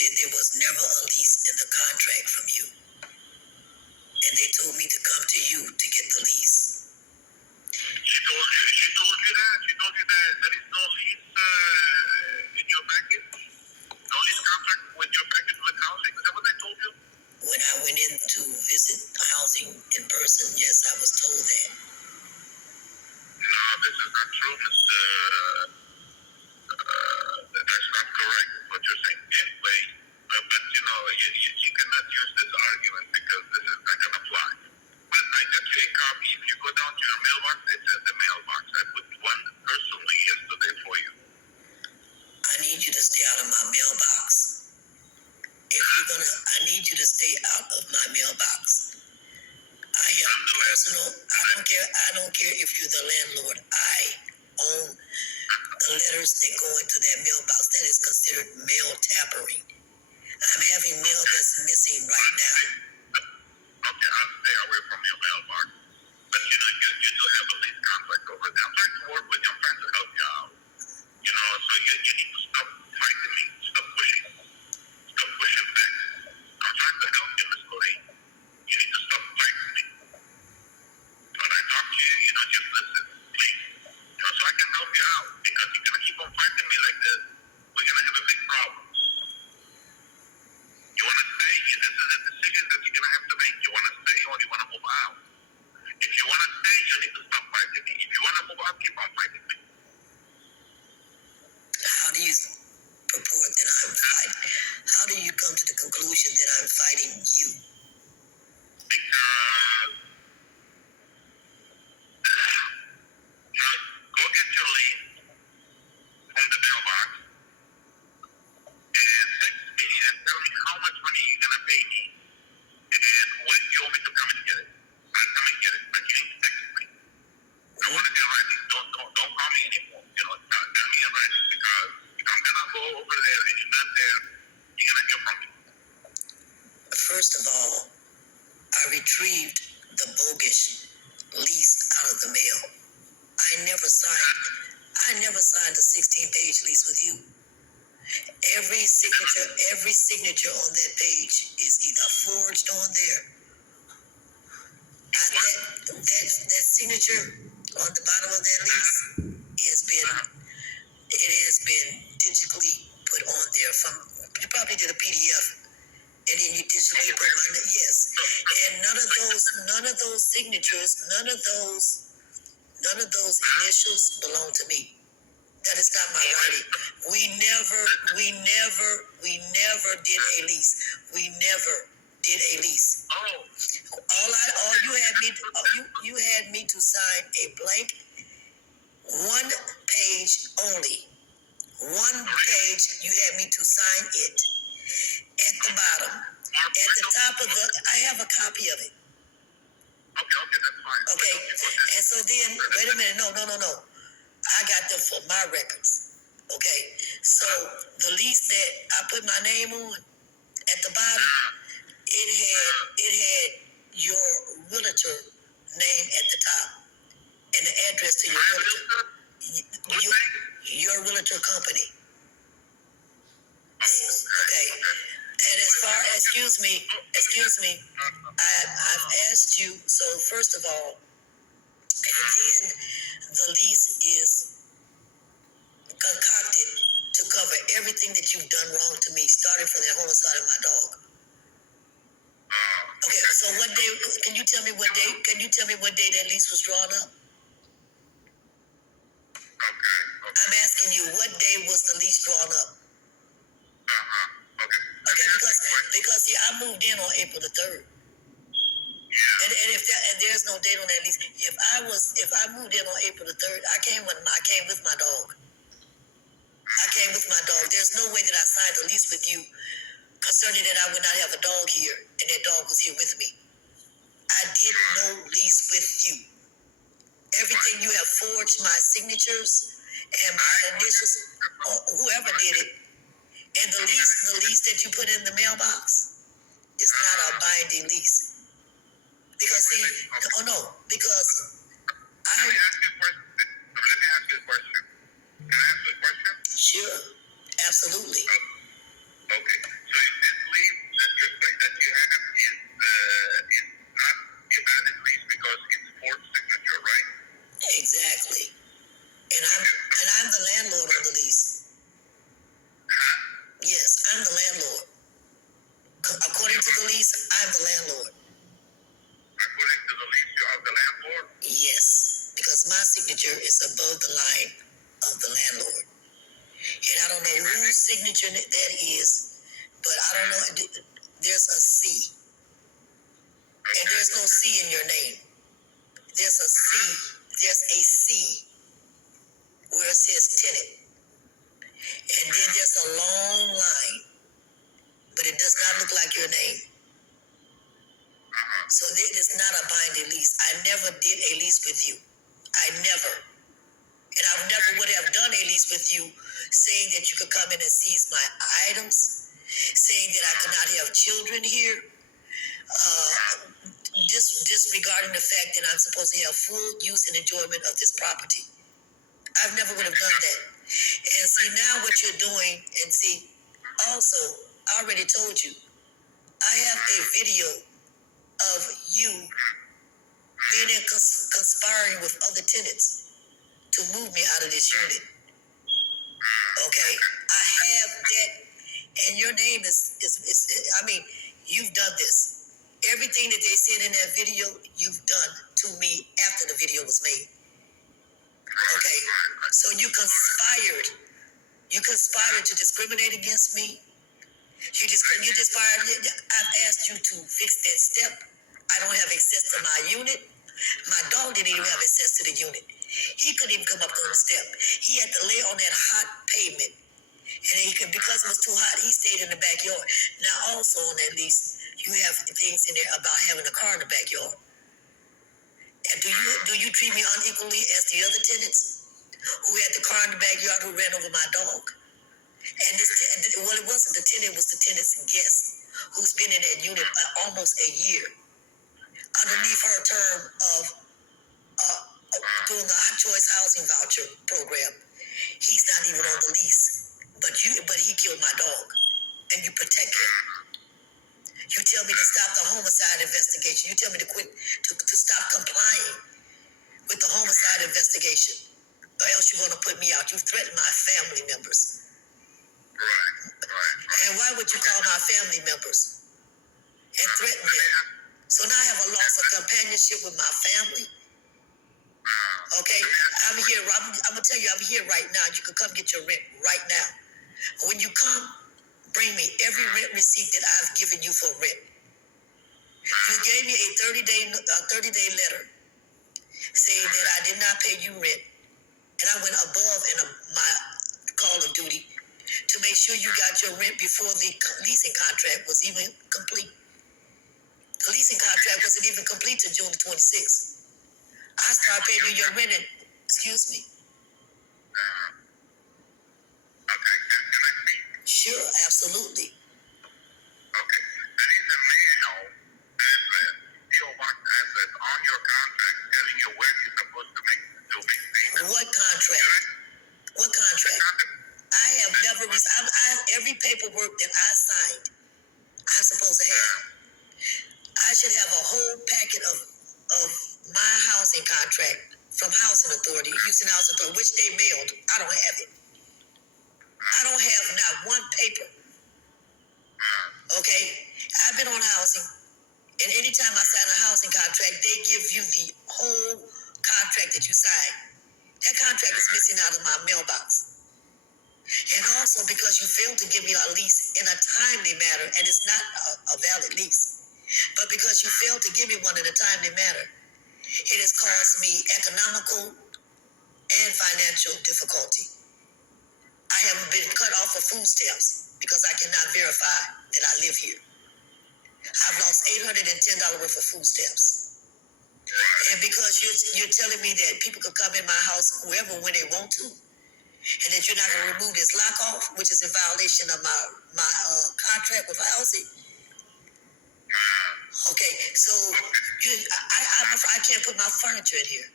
said there was never a lease in the contract from you. And they told me to come to you to get the lease. She told you that? She told you that there is no lease in your package? No lease contract with your package with housing? Is that what they told you? When I went in to visit housing in person, yes, I was told that. No, this is not true, Miss. That's not correct, what you're saying. Anyway, but you know, you cannot use this argument because this is not going to fly. But I got you a copy. If you go down to your mailbox, it's at the mailbox. I put one personally yesterday for you. I need you to stay out of my mailbox. If you're gonna, I need you to stay out of my mailbox. I have personal. I don't care if you're the landlord. I own the letters that go into that mailbox. That is considered mail tampering. I'm having mail that's missing right now. Okay, I'll stay away from your mailbox. But you know, you do have a lease contract over there. I'm trying to work with you. I'm trying to help you out. You know, so you need to stop fighting me. Stop pushing. Stop pushing back. I'm trying to help you, Miss Lorraine. You need to stop fighting me. When I talk to you, you know, just listen, please. You know, so I can help you out. Because you're going to keep on fighting me like this, we're going to have a big problem. You want to stay? This is a decision that you're going to have to make. You want to stay or you want to move out? If you want to stay, you need to stop fighting me. If you want to move out, keep on fighting me. How do you purport that I'm fighting? How do you come to the conclusion that I'm fighting you? Because now go get your lease from the mailbox and text me and tell me how much money you're going to pay me and when you want me to come and get it. I'll come and get it, but you need to text me. I want to be in writing. Don't call me anymore. You know, tell me in writing because if I'm going to go over there and you're not there, you're going to hear from me. First of all, I retrieved the bogus lease out of the mail. I never signed a 16-page lease with you. Every signature on that page is either forged on there. That signature on the bottom of that lease has been digitally put on there from. You probably did a PDF, and then you digitally put my yes. And none of those signatures, none of those initials belong to me. That is not my writing. We never did a lease. We never did a lease. All you had me to sign a blank, one page only. One page, you had me to sign it. At the bottom, at the top of I have a copy of it. Okay, that's fine. Okay, and so then, wait a minute, no. I got them for my records. Okay, so the lease that I put my name on at the bottom, it had your realtor name at the top and the address to your realtor. Your realtor company. Okay. And as far, excuse me, I've asked you, so first of all, and then the lease is concocted to cover everything that you've done wrong to me, starting from the homicide of my dog. Okay, so what day, can you tell me what day that lease was drawn up? Okay. I'm asking you, what day was the lease drawn up? Okay, because see, I moved in on April the 3rd. And if there's no date on that lease, if I moved in on April the 3rd, I came with my dog. There's no way that I signed a lease with you concerning that I would not have a dog here and that dog was here with me. I did no lease with you. Everything you have forged my signatures and my initials, or whoever did it, and the lease that you put in the mailbox is not a binding lease. Because see, because Let me ask you a question. Can I ask you a question? Sure, absolutely. Okay. So is above the line of the landlord. And I don't know whose signature that is, but I don't know. There's a C. And there's no C in your name. There's a C. There's a C where it says tenant. And then there's a long line, but it does not look like your name. So it is not a binding lease. I never did a lease with you. I never. And I never would have done a lease with you saying that you could come in and seize my items, saying that I could not have children here, disregarding the fact that I'm supposed to have full use and enjoyment of this property. I never would have done that. And see, now what you're doing, and see, also, I already told you, I have a video of you being conspiring with other tenants to move me out of this unit. Okay? I have that, and your name is I mean, you've done this. Everything that they said in that video, you've done to me after the video was made. Okay? So you conspired to discriminate against me. You conspired. I've asked you to fix that step. I don't have access to my unit. My dog didn't even have access to the unit. He couldn't even come up on the step. He had to lay on that hot pavement. And because it was too hot, he stayed in the backyard. Now, also on that lease, you have things in there about having a car in the backyard. And do you treat me unequally as the other tenants who had the car in the backyard who ran over my dog? And it wasn't the tenant, it was the tenant's guest who's been in that unit almost a year. Underneath her term of doing the choice housing voucher program, he's not even on the lease. But he killed my dog, and you protect him. You tell me to stop the homicide investigation. You tell me to quit, to stop complying with the homicide investigation, or else you're going to put me out. You threatened my family members. And why would you call my family members and threaten them? So now I have a loss of companionship with my family. Okay, I'm here. I'm gonna tell you, I'm here right now. You can come get your rent right now. When you come, bring me every rent receipt that I've given you for rent. You gave me a 30-day letter saying that I did not pay you rent, and I went above my call of duty to make sure you got your rent before the leasing contract was even complete. The leasing contract wasn't even complete till June the 26th. I started paying you your rent, excuse me. Okay, can I speak? Sure, absolutely. Okay, there is a mail address, PO box address on your contract telling you where you're supposed to make payments. What contract? What contract? I have never received. I have every paperwork that I signed. I'm supposed to have. I should have a whole packet of my housing contract from Housing Authority, Houston Housing Authority, which they mailed. I don't have it. I don't have not one paper. Okay? I've been on housing, and anytime I sign a housing contract, they give you the whole contract that you sign. That contract is missing out of my mailbox. And also because you failed to give me a lease in a timely manner, and it's not a valid lease, but because you failed to give me one in a timely manner, it has caused me economical and financial difficulty. I have been cut off of food stamps because I cannot verify that I live here. I've lost $810 worth of food stamps. And because you're telling me that people could come in my house, whoever, when they want to, and that you're not going to remove this lock off, which is in violation of my contract with housing. Okay, so I can't put my furniture in here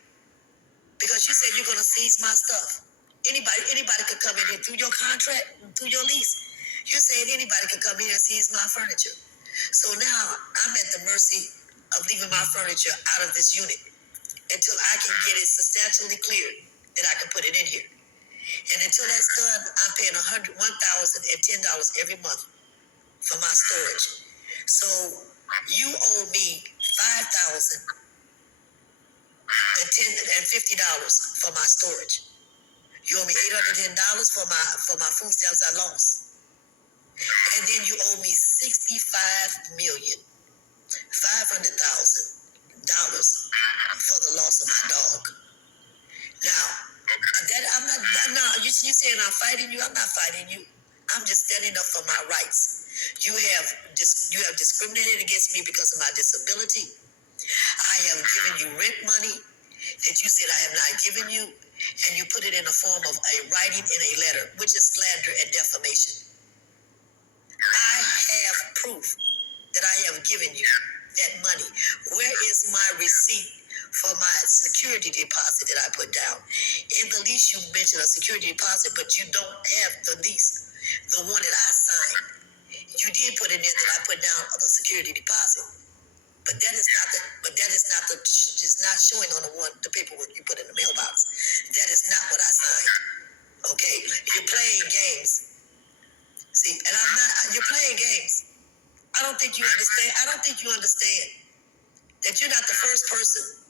because you said you're going to seize my stuff. Anybody could come in here through your contract, through your lease. You're saying anybody could come in and seize my furniture. So now I'm at the mercy of leaving my furniture out of this unit until I can get it substantially cleared that I can put it in here. And until that's done, I'm paying $1,010 every month for my storage. So you owe me $5,000 $50 for my storage. You owe me $810 for my food stamps I lost. And then you owe me $65,500,000 for the loss of my dog. Now, that I'm not. No, you saying I'm fighting you? I'm not fighting you. I'm just standing up for my rights. You have discriminated against me because of my disability. I have given you rent money that you said I have not given you, and you put it in the form of a writing in a letter, which is slander and defamation. I have proof that I have given you that money. Where is my receipt for my security deposit that I put down? In the lease, you mentioned a security deposit, but you don't have the lease. The one that I signed, you did put in there that I put down a security deposit. But that is not showing on the paperwork you put in the mailbox. That is not what I signed. Okay, you're playing games. See, and I'm not. You're playing games. I don't think you understand that you're not the first person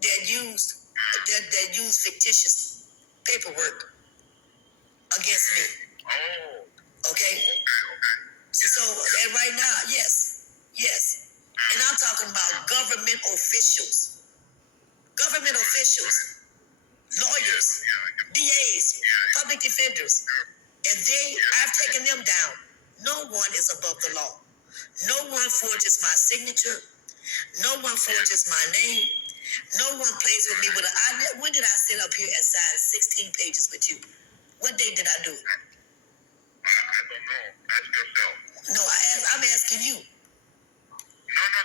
that used fictitious paperwork against me. Okay. See, so and right now, yes, and I'm talking about government officials, lawyers, DAs, public defenders, and I've taken them down. No one is above the law. No one forges my signature. No one forges my name. No one plays with me with when did I sit up here and sign 16 pages with you? What day did I do? I don't know. Ask yourself. No, I'm asking you. No,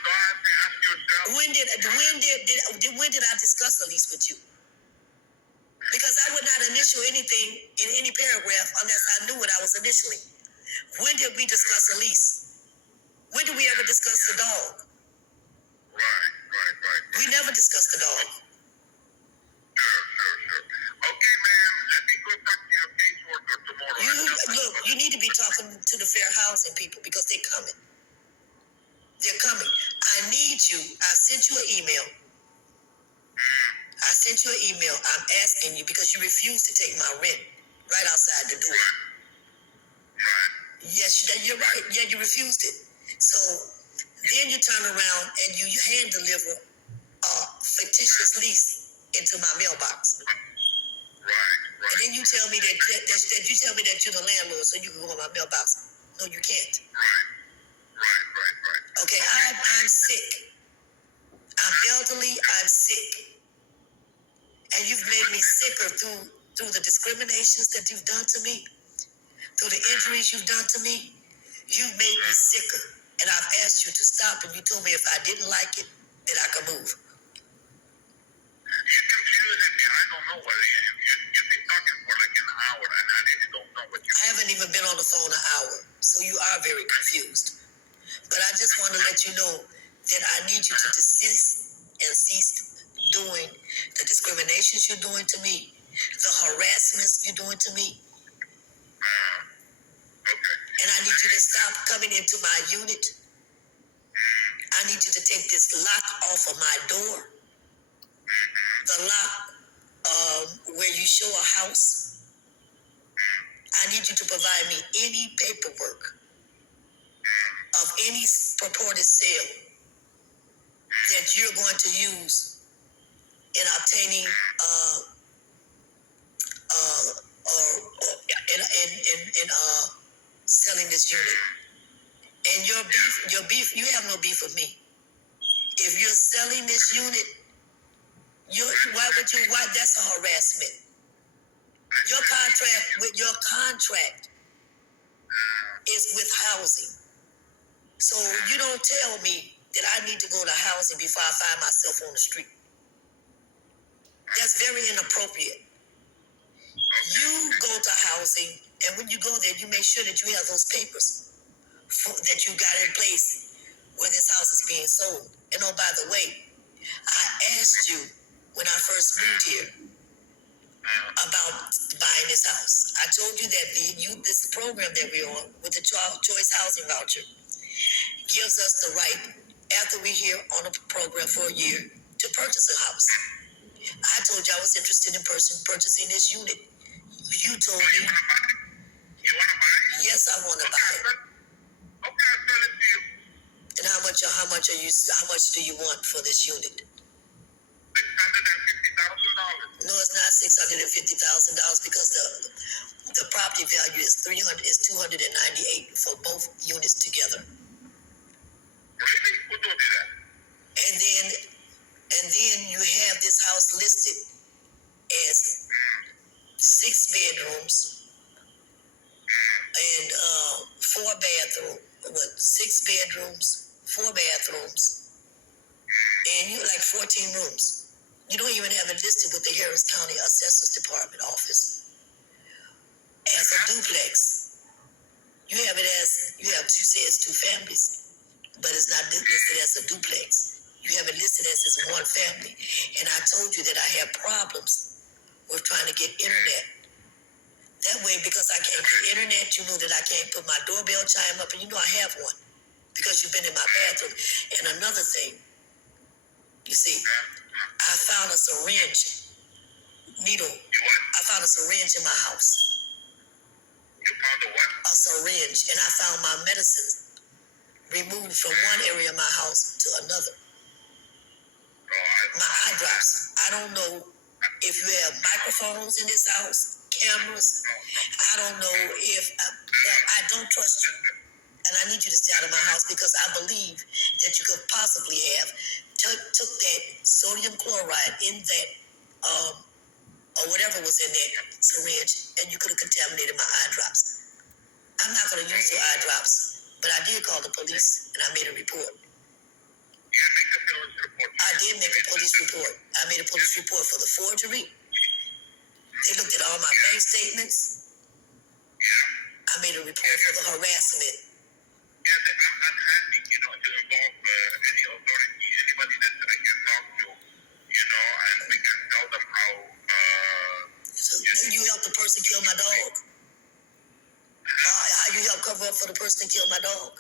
don't ask yourself. When did I discuss the lease with you? Because I would not initial anything in any paragraph unless I knew what I was initialing. When did we discuss a lease? When did we ever discuss the dog? Right. We never discussed the dog. Sure. Okay, ma'am, let me go back to your caseworker tomorrow. You need to be talking to the fair housing people because they're coming. I need you. I sent you an email. I'm asking you because you refused to take my rent right outside the door. Yes, you're right. Yeah, you refused it. So then you turn around and you hand deliver a fictitious lease into my mailbox. Right. And then you tell me that you're the landlord, so you can go in my mailbox. No, you can't. Right. Okay, I'm sick. I'm elderly. I'm sick. And you've made me sicker through the discriminations that you've done to me, through the injuries you've done to me. You've made me sicker. And I've asked you to stop, and you told me if I didn't like it, then I could move. You're confusing me. I don't know what it is. You've been talking for like an hour, and I really don't know what I haven't even been on the phone an hour, so you are very confused. But I just want to let you know that I need you to cease doing the discriminations you're doing to me, the harassments you're doing to me. Okay. And I need you to stop coming into my unit. I need you to take this lock off of my door. The lock where you show a house. I need you to provide me any paperwork of any purported sale that you're going to use in obtaining selling this unit. And your beef, you have no beef with me. If you're selling this unit, why that's a harassment. Your contract is with housing. So you don't tell me that I need to go to housing before I find myself on the street. That's very inappropriate. You go to housing, and when you go there, you make sure that you have those papers that you got in place where this house is being sold. And oh, by the way, I asked you when I first moved here about buying this house. I told you that this program that we're on with the choice housing voucher gives us the right, after we're here on a program for a year, to purchase a house. I told you I was interested in purchasing this unit. You told me. You want to buy it? Yes, I want to buy it. Okay, I'll sell it to you. And how much do you want for this unit? $650,000. No, it's not $650,000 because the property value is $298 for both units together. Really? Who told you that? And then you have this house listed as 6 bedrooms and 4 bathrooms. 6 bedrooms, 4 bathrooms, and you like 14 rooms. You don't even have it listed with the Harris County Assessor's Department office as a duplex. You have it as you say it's 2 families, but it's not listed as a duplex. You have it listed as it's 1 family. And I told you that I have problems with trying to get internet. That way, because I can't get internet, you know that I can't put my doorbell chime up, and you know I have one because you've been in my bathroom. And another thing, you see, I found a syringe needle. I found a syringe in my house. You found a what? A syringe, and I found my medicine removed from one area of my house to another. My eye drops. I don't know if you have microphones in this house, cameras. I don't know if, but I don't trust you. And I need you to stay out of my house because I believe that you could possibly have took that sodium chloride in that, or whatever was in that syringe, and you could have contaminated my eye drops. I'm not going to use your eye drops, but I did call the police and I made a report. I did make a police report. I made a police report for the forgery. They looked at all my bank statements. I made a report for the harassment. I'm happy, to involve any authority, anybody that I can talk to, and we can tell them how. So you helped the person kill my dog. How you help cover up for the person that killed my dog?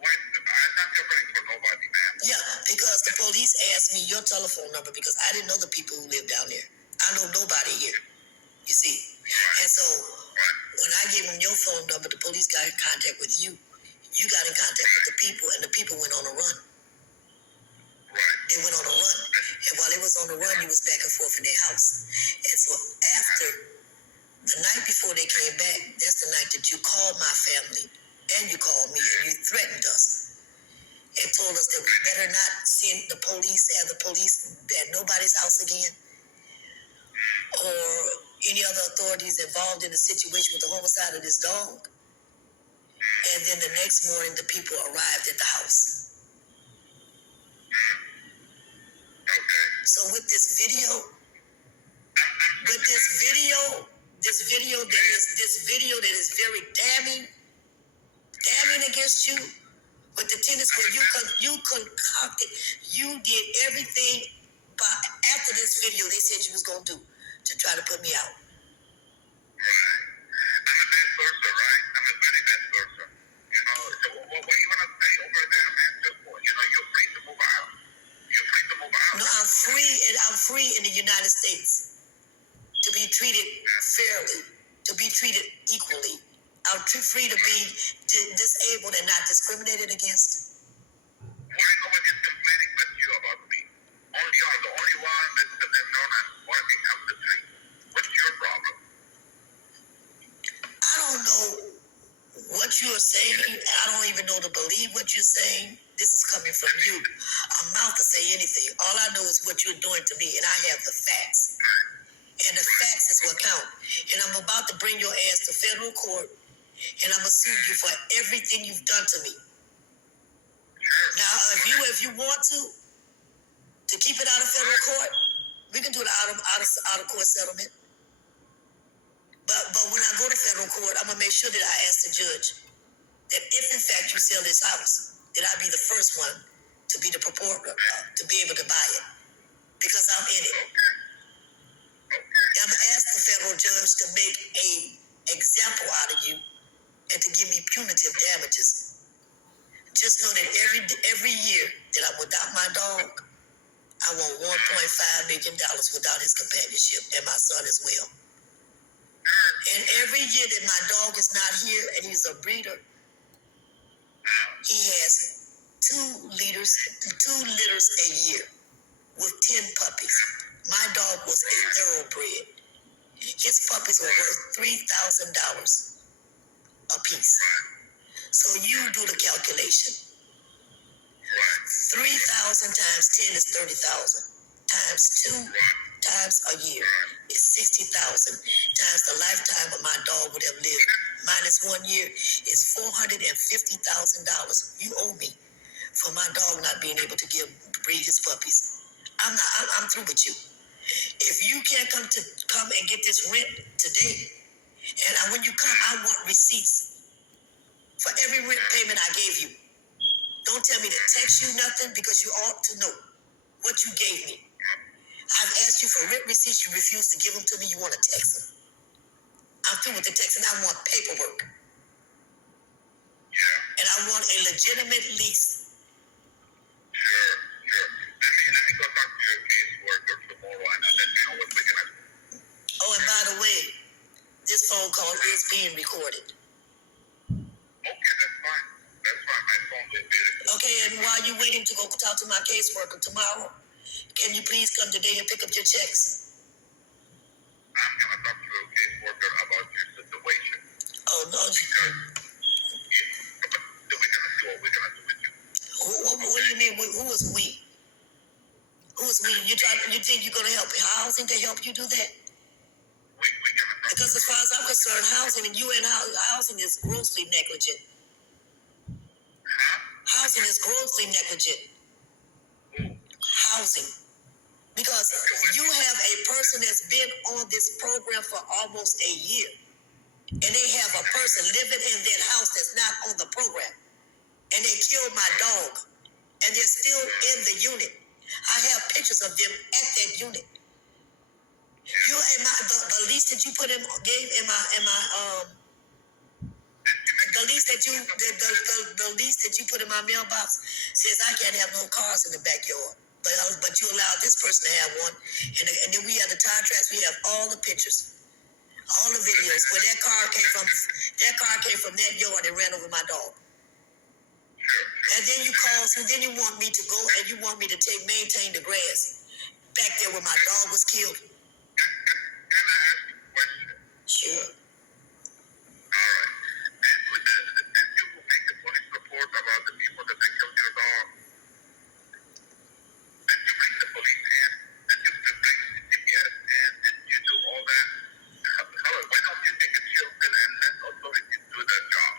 I'm not covering for nobody, man. Yeah, because the police asked me your telephone number because I didn't know the people who live down there. I know nobody here, you see. And so when I gave them your phone number, the police got in contact with you. You got in contact with the people, and the people went on a run. They went on a run. And while they was on the run, you was back and forth in their house. And so after, the night before they came back, that's the night that you called my family, and you called me, and you threatened us. And told us that we better not send the police at nobody's house again, or any other authorities involved in the situation with the homicide of this dog. And then the next morning, the people arrived at the house. So with this video that is very damning against you. But the tennis where you concocted, you did everything. But after this video, they said you was gonna do to try to put me out. Right. I'm a bad person, right? I'm a very bad person. So what you want to say over there, man? You're free to move out. You're free to move out. No, I'm free in the United States to be treated fairly, to be treated equally. I'm free to be disabled and not discriminated against. Why nobody's complaining but you about me? Only you are the only one that's been known as walking up the street. What's your problem? I don't know what you are saying. I don't even know to believe what you're saying. This is coming from you. I'm not to say anything. All I know is what you're doing to me, and I have the facts. And the facts is what count. And I'm about to bring your ass to federal court, and I'm going to sue you for everything you've done to me. Now, if you want to keep it out of federal court, we can do it out of court settlement. But when I go to federal court, I'm going to make sure that I ask the judge that if in fact you sell this house, that I be the first one to be the purporter, to be able to buy it, because I'm in it. And I'm going to ask the federal judge to make a example out of you and to give me punitive damages. Just know that every year that I'm without my dog, I I want $1.5 million without his companionship, and my son as well. And every year that my dog is not here, and he's a breeder, he has 2 litters a year with 10 puppies. My dog was a thoroughbred. His puppies were worth $3,000 a piece. So you do the calculation. 3,000 times 10 is 30,000. Times 2 times a year is 60,000. Times the lifetime of my dog would have lived minus 1 year is $450,000. You owe me for my dog not being able to breed his puppies. I'm through with you. If you can't come and get this rent today, and when you come, I want receipts for every rent payment I gave you. Don't tell me to text you nothing, because you ought to know what you gave me. I've asked you for rent receipts. You refuse to give them to me. You want to text them. I'm through with the text, and I want paperwork. And I want a legitimate lease. Sure. Let me go talk to your caseworker tomorrow, and I'll let you know what we're going to do. Oh, and by the way, this phone call is being recorded. Okay, that's fine. My phone is being. Okay, and while you're waiting to go talk to my caseworker tomorrow, can you please come today and pick up your checks? I'm going to talk to your caseworker about your situation. Oh, no. Because we're going to see what we're going to do with you. What do you mean? Who is we? Who is we? You think you're going to help housing to help you do that? Because as far as I'm concerned, housing is grossly negligent. Housing is grossly negligent. Housing. Because you have a person that's been on this program for almost a year, and they have a person living in that house that's not on the program, and they killed my dog, and they're still in the unit. I have pictures of them at that unit. You and the lease that you gave in my the lease that you put in my mailbox says I can't have no cars in the backyard. But you allowed this person to have one, and then we have the time tracks. We have all the pictures, all the videos where that car came from. That car came from that yard and ran over my dog. And then you call, and then you want me to go and you want me to maintain the grass back there where my dog was killed. Can I ask you a question? Sure. All right. Did you make the police report about the people that they killed your dog? Did you bring the police in? Did you bring the CPS in? Did you do all that? Why don't you take a children and let authorities do their job?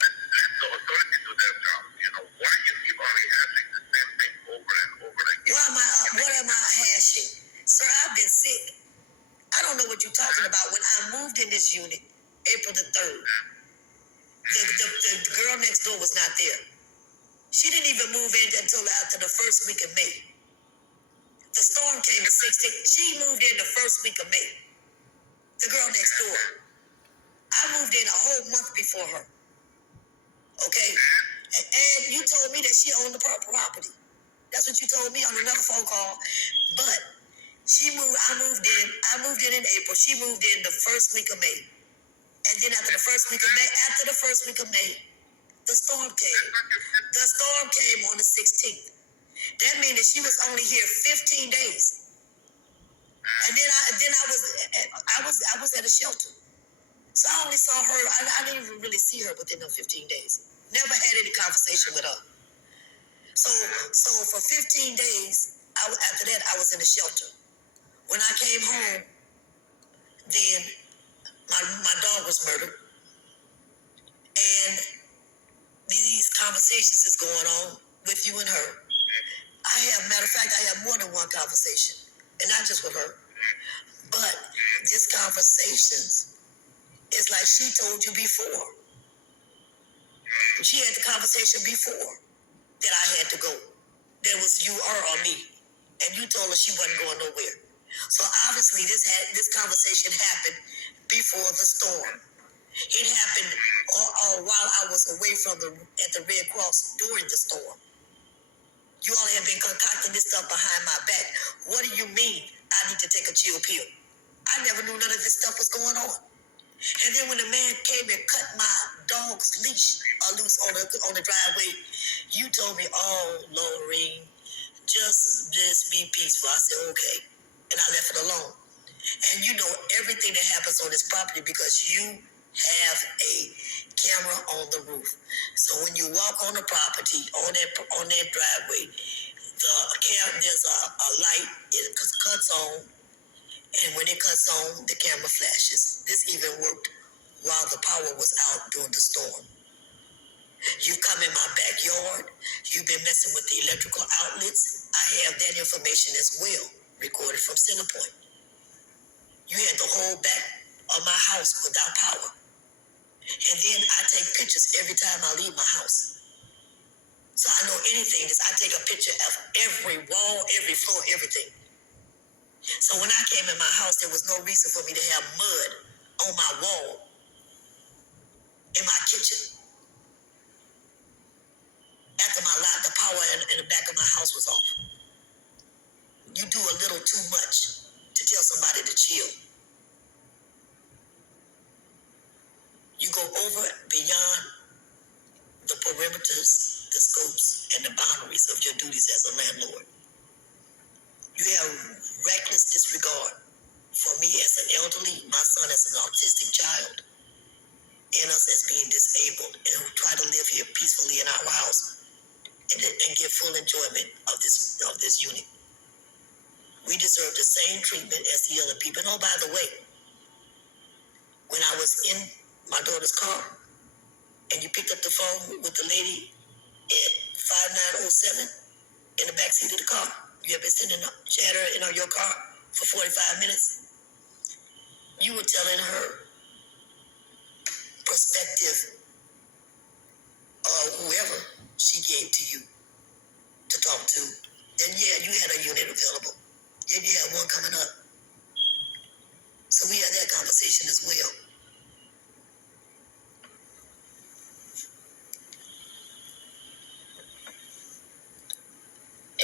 Let the authorities do their job. Why you keep on rehashing the same thing over and over again? What am I hashing? Sir, I've been sick. I don't know what you're talking about. When I moved in this unit, April the 3rd, the girl next door was not there. She didn't even move in until after the first week of May. The storm came the 16th. She moved in the first week of May. The girl next door. I moved in a whole month before her. Okay? And you told me that she owned the property. That's what you told me on another phone call. But I moved in April. She moved in the first week of May. And then after the first week of May, the storm came. The storm came on the 16th. That means that she was only here 15 days. And then I was at a shelter. So I only saw her. I didn't even really see her within the 15 days. Never had any conversation with her. So for 15 days, after that, I was in a shelter. When I came home, then my dog was murdered. And these conversations is going on with you and her. Matter of fact, I have more than one conversation. And not just with her. But this conversations is like she told you before. She had the conversation before that I had to go. There was you or me. And you told her she wasn't going nowhere. So obviously this conversation happened before the storm. It happened while I was away at the Red Cross during the storm. You all have been concocting this stuff behind my back. What do you mean I need to take a chill pill? I never knew none of this stuff was going on. And then when the man came and cut my dog's leash loose on the driveway, you told me, oh, Lorraine, just be peaceful. I said, okay. And I left it alone. And you know everything that happens on this property because you have a camera on the roof. So when you walk on the property, on that driveway, there's a light, it cuts on, and when it cuts on, the camera flashes. This even worked while the power was out during the storm. You've come in my backyard. You've been messing with the electrical outlets. I have that information as well, recorded from Centerpoint. You had the whole back of my house without power. And then I take pictures every time I leave my house. So I know anything. I take a picture of every wall, every floor, everything. So when I came in my house, there was no reason for me to have mud on my wall in my kitchen. After the power in the back of my house was off. You do a little too much to tell somebody to chill. You go over beyond the perimeters, the scopes, and the boundaries of your duties as a landlord. You have reckless disregard for me as an elderly, my son as an autistic child, and us as being disabled and who try to live here peacefully in our house and get full enjoyment of this unit. We deserve the same treatment as the other people. And oh, by the way, when I was in my daughter's car and you picked up the phone with the lady at 5907 in the backseat of the car, you have been sitting chatter in your car for 45 minutes. You were telling her perspective of whoever she gave to you to talk to. And yeah, you had a unit available. Yeah, you had one coming up. So we had that conversation as well.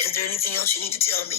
Is there anything else you need to tell me?